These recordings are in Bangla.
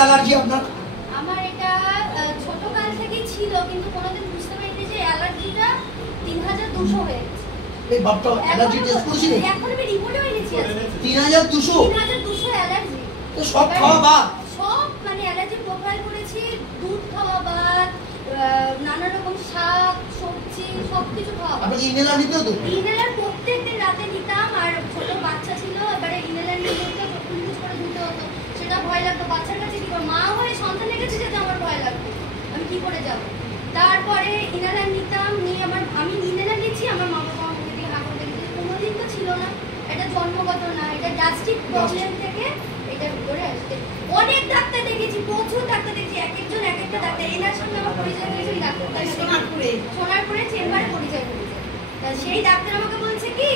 অ্যালার্জি আপনার? আমার এটা ছোটকাল থেকেই ছিল, কিন্তু কোনোদিন বুঝতে পারিনি যে অ্যালার্জিটা 3200 হয়ে গেছে। এই বাপটা অ্যালার্জি টেস্ট করেছিলেন? এখন আমি রিপোর্টও এনেছি আজকে। 3200 অ্যালার্জি। তো সব খাওয়া বাদ? সব মানে অ্যালার্জি প্রোফাইল করেছি, দুধ খাওয়া বাদ, নানা রকম শাক সবজি সবকিছু খাওয়া বাদ। আপনি ইনহেলার নিতে হতো? ইনহেলার প্রত্যেকদিন রাতে নিতাম, আর ছোট বাচ্চা ছিল, এবারে ইনহেলার নিয়ে নিতে ইউজ করে দিতে হতো, সেটা ভয় লাগতো। বাচ্চার কাছে কি করে, মা হয়ে সন্তানের কাছে যেতে আমার ভয় লাগতো, আমি কি করে যাব। তারপরে ইনহেলার নিতাম, নিয়ে আমি ইনহেলার নিচ্ছি, আমার মা বাবা মুখে দিকে হাঁক করে দিয়েছে, কোনোদিন তো ছিল না, এটা জন্মগত না, এটা গ্যাস্ট্রিক প্রবলেম থেকে এটা ভিতরে আসছে। অনেক ডাক্তার দেখেছি, প্রচুর ডাক্তার দেখেছি, এক একজন এক একটা ডাক্তার। এনার সঙ্গে আমার পরিচয় হয়েছে ওই ডাক্তার সোনারপুরে চেম্বারে পরিচয় করেছে। সেই ডাক্তার আমাকে বলছে কি,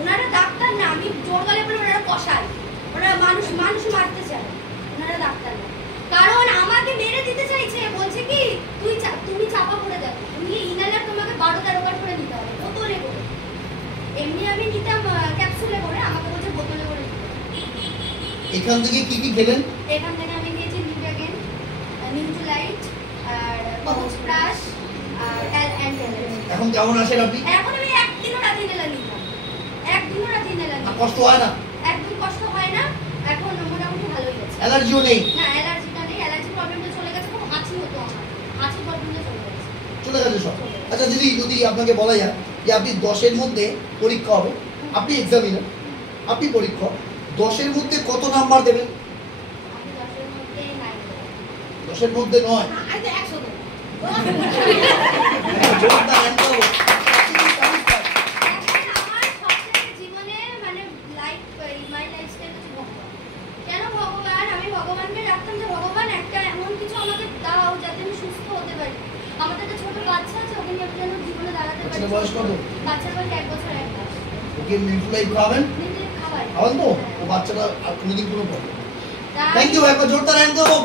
ওনারা ডাক্তার না, আমি জোর গলায় বলে ওনারা কষায়, ওনারা মানুষ মারতে চায়, ওনারা ডাক্তার না। কারণ আমাকে মেরে দিতে চাইছে, বলছে কি তুমি চাপা পড়ে যাবে, তুমি ইনহেলার তোমাকে 12-13 বার করে নিতে হবে, বোতলে করে। এমনি আমি নিতাম ক্যাপসুলে করে, আমাকে বলছে বোতলে করে নিতে। এখান থেকে কি কি খেলেন? এখান থেকে আমি খেয়েছি লিভেগেন, নিউট্রিলাইট, আর কমোস্প্রাশ, আর অ্যান্টি। এখন কেমন আছেন আপনি? এখন আমি একদিনও রাতে ইনহেলার নিতাম, একদিনও রাতে ইনহেলার নিতাম। কষ্ট হয় না? একদম কষ্ট হয় না, এখন মোটামুটি ভালোই আছে। অ্যালার্জিও নেই? না, অ্যালার্জিটা নেই, অ্যালার্জি প্রবলেমটা চলে গেছে, খুব হাঁচি হতো আমার, হাঁচি প্রবলেমটা চলে গেছে। চলে গেছে সব? আচ্ছা দিদি, যদি আপনাকে বলা যায় যে আপনি 10-এর মধ্যে পরীক্ষা হবে, আপনি এক্সামিনার, আপনি পরীক্ষক, 10-এর মধ্যে কত নাম্বার দেবেন? আমি 10-এর মধ্যে 9 দেব। 10-এর মধ্যে 9? আমি তো 100 দেব। জোরদার হ্যান্ড দাও। আমার সবথেকে জীবনে মানে মাই লাইফস্টাইল হচ্ছে ভগবান। কেন ভগবান? আমি ভগবানকে রাখতাম যে ভগবান একটা এমন কিছু আমাকে দাও যাতে আমি সুস্থ হতে পারি। আমাদের একটা ছোট বাচ্চা আছে, ওকে নিয়ে যেন জীবনে দাঁড়াতে পারি। বয়স কত? বাচ্চার বয়স 1 বছর 1 মাস। ওকে নিউট্রিলাইট খাবেন? নিউট্রিলাইট খাওয়াই। খাওয়ান তো? ও বাচ্চাটা আর কোনোদিন কোনো প্রবলেম। থ্যাংক ইউ, একবার জোরদার হ্যান্ড দাও।